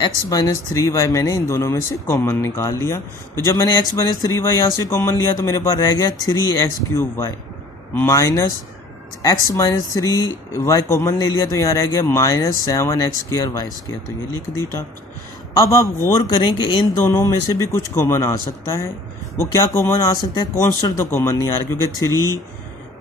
X minus three Y मैंने इन दोनों में से कॉमन निकाल लिया। तो जब मैंने एक्स माइनस थ्री वाई यहाँ से कॉमन लिया तो मेरे पास रह गया three x cube y minus x minus three y common ले लिया तो यहाँ रह गया minus seven x square y square. तो ये लिख दी टर्म्स। अब आप गौर करें कि इन दोनों में से भी कुछ कॉमन आ सकता है। वो क्या कॉमन आ सकता है? कांस्टेंट तो कॉमन नहीं आ रहा, क्योंकि थ्री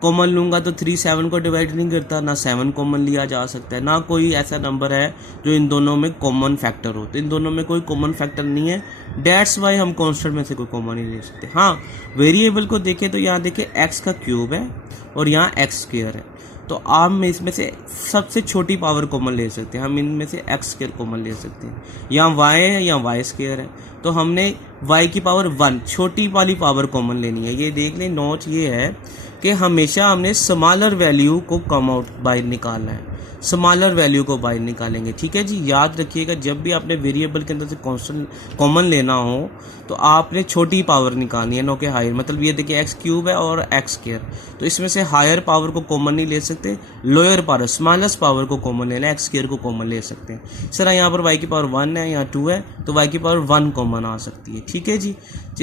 कॉमन लूँगा तो थ्री सेवन को डिवाइड नहीं करता, ना सेवन कॉमन लिया जा सकता है, ना कोई ऐसा नंबर है जो इन दोनों में कॉमन फैक्टर हो। तो इन दोनों में कोई कॉमन फैक्टर नहीं है, डेट्स वाई हम कांस्टेंट में से कोई कॉमन नहीं ले सकते। हाँ, वेरिएबल को देखें तो यहाँ देखें एक्स का क्यूब है और यहाँ एक्स स्क्वायर है, तो आप में इसमें से सबसे छोटी पावर कॉमन ले सकते हैं। हम इनमें से एक्स स्क्वायर कॉमन ले सकते हैं। यहाँ वाई है, यहाँ वाई स्क्वायर है, तो हमने वाई की पावर वन छोटी वाली पावर कॉमन लेनी है। ये देख लें, नोट ये है कि हमेशा हमने स्मॉलर वैल्यू को कम आउट बाहर निकालना है, स्मॉलर वैल्यू को बाहर निकालेंगे। ठीक है जी, याद रखिएगा जब भी आपने वेरिएबल के अंदर से कांस्टेंट कॉमन लेना हो तो आपने छोटी पावर निकालनी है, नो कि हायर। मतलब ये देखिए एक्स क्यूब है और एक्स स्क्वायर, तो इसमें से हायर पावर को कॉमन नहीं ले सकते, लोअर पावर स्मॉलेस्ट पावर को कॉमन लेना है, एक्स स्क्वायर को कॉमन ले सकते हैं। इस तरह यहाँ पर वाई की पावर वन है, यहाँ टू है, तो वाई की पावर वन कॉमन आ सकती है। ठीक है जी,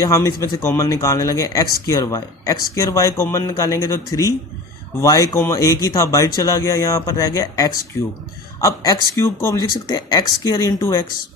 हम इसमें से कॉमन निकालने लगे एक्स स्क्वायर वाई कॉमन निकालेंगे तो थ्री वाई कॉमन एक ही था, बाइट चला गया, यहाँ पर रह गया एक्स क्यूब। अब एक्स क्यूब को हम लिख सकते हैं एक्स स्क्वायर इंटू एक्स,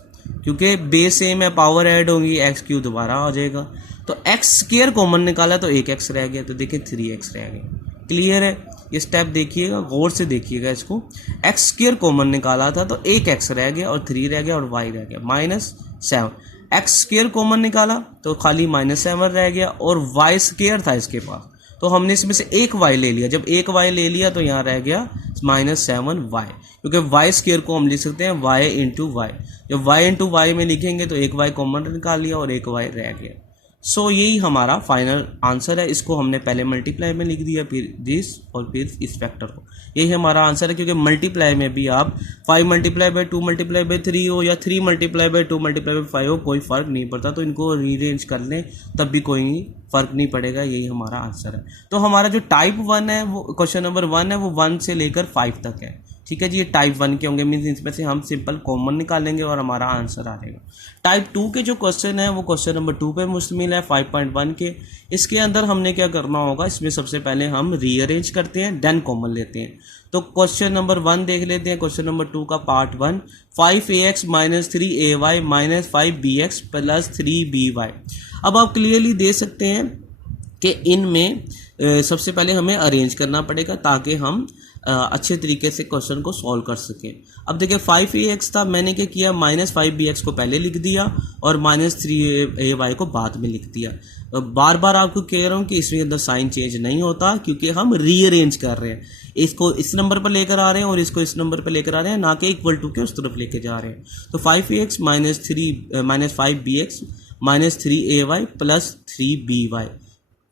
क्योंकि बेस सेम है, पावर ऐड होगी, एक्स क्यूब दोबारा आ जाएगा। तो एक्स स्क्वायर कॉमन निकाला तो एक एक्स रह गया, तो देखिए थ्री एक्स रह गया। क्लियर है? ये स्टेप देखिएगा, गौर से देखिएगा इसको। एक्स स्क्वायर कॉमन निकाला था तो एक एक्स रह गया और थ्री रह गया और वाई रह गया minus seven. X square common निकाला तो खाली माइनस सेवन रह गया और वाई स्क्वायर था इसके पास, तो हमने इसमें से एक y ले लिया। जब एक y ले लिया तो यहाँ रह गया माइनस सेवन वाई, क्योंकि y स्क्वायर को हम लिख सकते हैं y इंटू वाई। जब y इंटू वाई में लिखेंगे तो एक y कॉमन निकाल लिया और एक y रह गया। सो यही हमारा फाइनल आंसर है। इसको हमने पहले मल्टीप्लाई में लिख दिया, फिर दिस और फिर इस फैक्टर को। यही हमारा आंसर है, क्योंकि मल्टीप्लाई में भी आप 5 मल्टीप्लाई बाई 2 मल्टीप्लाई बाई 3 हो या 3 मल्टीप्लाई बाई 2 मल्टीप्लाई बाई 5 हो, कोई फ़र्क नहीं पड़ता। तो इनको रीअरेंज कर लें तब भी कोई फ़र्क नहीं पड़ेगा। यही हमारा आंसर है। तो हमारा जो टाइप 1 है, वो क्वेश्चन नंबर 1 है, वो 1 से लेकर 5 तक है। ठीक है जी, ये टाइप 1 के होंगे, मीन्स इसमें से हम सिंपल कॉमन निकालेंगे और हमारा आंसर आ जाएगा। टाइप 2 के जो क्वेश्चन है वो क्वेश्चन नंबर 2 पे मुश्तमिल है, 5.1 के। इसके अंदर हमने क्या करना होगा, इसमें सबसे पहले हम रीअरेंज करते हैं, देन कॉमन लेते हैं। तो क्वेश्चन नंबर 1 देख लेते हैं। क्वेश्चन नंबर 2 का part 1, 5ax minus 3ay minus 5bx plus 3by। अब आप क्लियरली दे सकते हैं कि इनमें सबसे पहले हमें अरेंज करना पड़ेगा ताकि हम अच्छे तरीके से क्वेश्चन को सॉल्व कर सकें। अब देखिए 5ax था, मैंने क्या किया, माइनस 5bx को पहले लिख दिया और माइनस 3ay को बाद में लिख दिया। बार बार आपको कह रहा हूँ कि इसमें अंदर साइन चेंज नहीं होता, क्योंकि हम रीअरेंज कर रहे हैं। इसको इस नंबर पर लेकर आ रहे हैं और इसको इस नंबर पर लेकर आ रहे हैं, ना कि इक्वल टू के उस तरफ लेके जा रहे हैं। तो 5ax minus 5bx minus 3ay plus 3by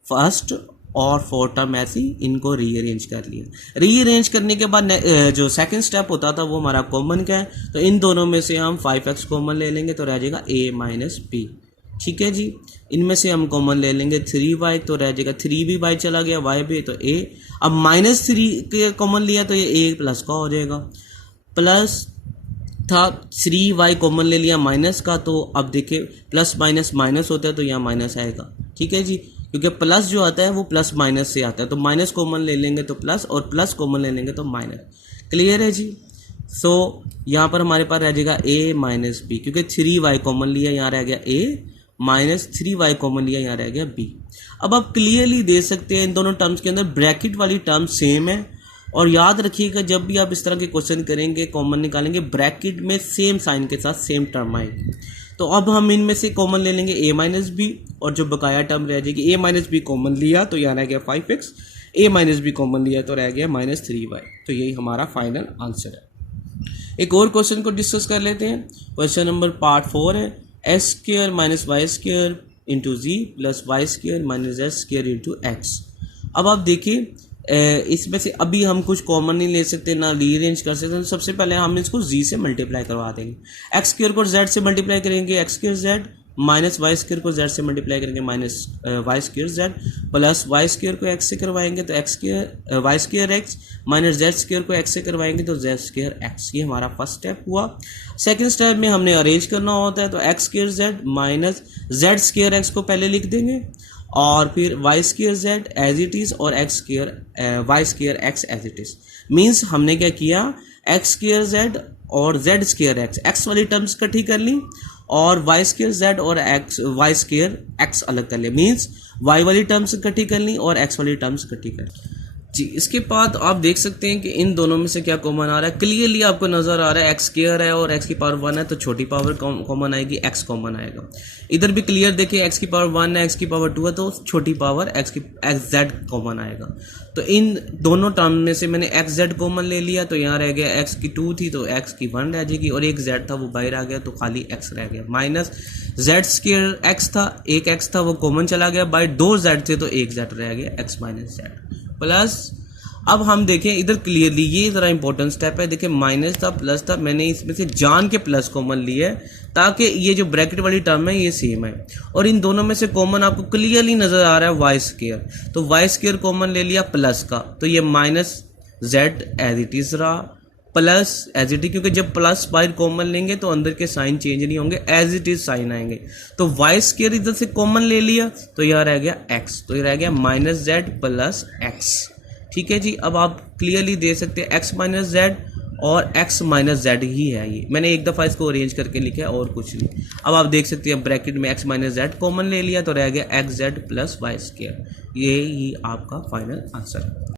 first और फोर्थ टर्म ऐसी इनको रीअरेंज कर लिया। रीअरेंज करने के बाद जो सेकंड स्टेप होता था वो हमारा कॉमन का है, तो इन दोनों में से हम 5x कॉमन ले लेंगे तो रह जाएगा a माइनस b। ठीक है जी, इनमें से हम कॉमन ले लेंगे 3y, तो रह जाएगा 3by चला गया, y भी तो a। अब माइनस 3 के कॉमन लिया तो ये a प्लस का हो जाएगा, प्लस था 3y कॉमन ले लिया माइनस का, तो अब देखिए प्लस माइनस माइनस होता है तो यहाँ माइनस आएगा। ठीक है जी, क्योंकि प्लस जो आता है वो प्लस माइनस से आता है, तो माइनस कॉमन ले लेंगे तो प्लस और प्लस कॉमन ले लेंगे तो माइनस। क्लियर है जी? सो यहाँ पर हमारे पास रह जाएगा a माइनस बी, क्योंकि 3y कॉमन लिया, यहाँ रह गया a माइनस 3y कॉमन लिया, यहाँ रह गया b। अब आप क्लियरली दे सकते हैं इन दोनों टर्म्स के अंदर ब्रैकेट वाली टर्म सेम है। और याद रखिएगा जब भी आप इस तरह के क्वेश्चन करेंगे, कॉमन निकालेंगे, ब्रैकेट में सेम साइन के साथ सेम टर्म आएगी। तो अब हम इनमें से कॉमन ले लेंगे a माइनस बी और जो बकाया टर्म रह जाएगी, a माइनस बी कॉमन लिया तो यहाँ रह गया 5x, a minus B common लिया तो रह गया माइनस 3y। तो यही हमारा फाइनल आंसर है। एक और क्वेश्चन को डिस्कस कर लेते हैं। क्वेश्चन नंबर पार्ट 4 है, x square minus y square into z plus y square minus s square into x. अब आप देखिए इसमें से अभी हम कुछ कॉमन नहीं ले सकते, ना रीअरेंज कर सकते। तो सबसे पहले हम इसको z से मल्टीप्लाई करवा देंगे। एक्स स्क्वायर को z से मल्टीप्लाई करेंगे, x square z minus Y square को जेड से मल्टीप्लाई करेंगे minus Y square Z, plus Y square को एक्स से करवाएंगे तो x square y square x, minus Z square को एक्स से करवाएंगे तो जेड स्क्र एक्स। ये हमारा फर्स्ट स्टेप हुआ। सेकंड स्टेप में हमने अरेंज करना होता है, तो x square Z minus Z square x को पहले लिख देंगे और फिर y square z as it is और x square y square x as it is. Means हमने क्या किया, एक्स स्क्र जेड और जेड स्क्र एक्स, एक्स वाली टर्म्स इकट्ठी कर ली और वाई स्क्र जेड और एक्स वाई स्क्र एक्स अलग कर लिया। मीन्स वाई वाली टर्म्स इकट्ठी कर ली और एक्स वाली टर्म्स इकट्ठी कर ली जी। इसके बाद आप देख सकते हैं कि इन दोनों में से क्या कॉमन आ रहा है। क्लियरली आपको नजर आ रहा है एक्स स्क्वायर है और एक्स की पावर 1 है तो छोटी पावर कॉमन आएगी, एक्स कॉमन आएगा। इधर भी क्लियर देखिए एक्स की पावर 1 है, एक्स की पावर 2 है तो छोटी पावर एक्स जेड कॉमन आएगा। तो इन दोनों टर्म में से मैंने एक्स जेड कॉमन ले लिया, तो यहाँ रह गया एक्स की 2 थी तो एक्स की 1 रह जाएगी और एक जेड था वो बाहर आ गया तो खाली एक्स रह गया। माइनस जेड स्क्वायर एक्स था, एक एक्स था वो कॉमन चला गया, बाय 2 जेड थे तो एक जेड रह गया, एक्स माइनस जेड प्लस। अब हम देखें इधर क्लियरली, ये ज़रा इंपॉर्टेंट स्टेप है। देखिए माइनस था प्लस था, मैंने इसमें से जान के प्लस कॉमन लिया है ताकि ये जो ब्रैकेट वाली टर्म है ये सेम है। और इन दोनों में से कॉमन आपको क्लियरली नज़र आ रहा है वाई स्क्वायर, तो वाई स्क्वायर कॉमन ले लिया प्लस का, तो ये minus z as it is रहा प्लस एज इट इज, क्योंकि जब प्लस बाहर कॉमन लेंगे तो अंदर के साइन चेंज नहीं होंगे, एज इट इज साइन आएंगे। तो वाई स्क्वायर इधर से कॉमन ले लिया तो यह रह गया एक्स, तो ये रह गया माइनस जेड प्लस एक्स। ठीक है जी। अब आप क्लियरली दे सकते हैं एक्स माइनस जेड और एक्स माइनस जेड ही है ये, मैंने एक दफ़ा इसको अरेंज करके लिखा है और कुछ नहीं। अब आप देख सकते हैं ब्रैकेट में एक्स माइनस जेड कॉमन ले लिया तो रह गया x z plus y square. ये ही आपका फाइनल आंसर है।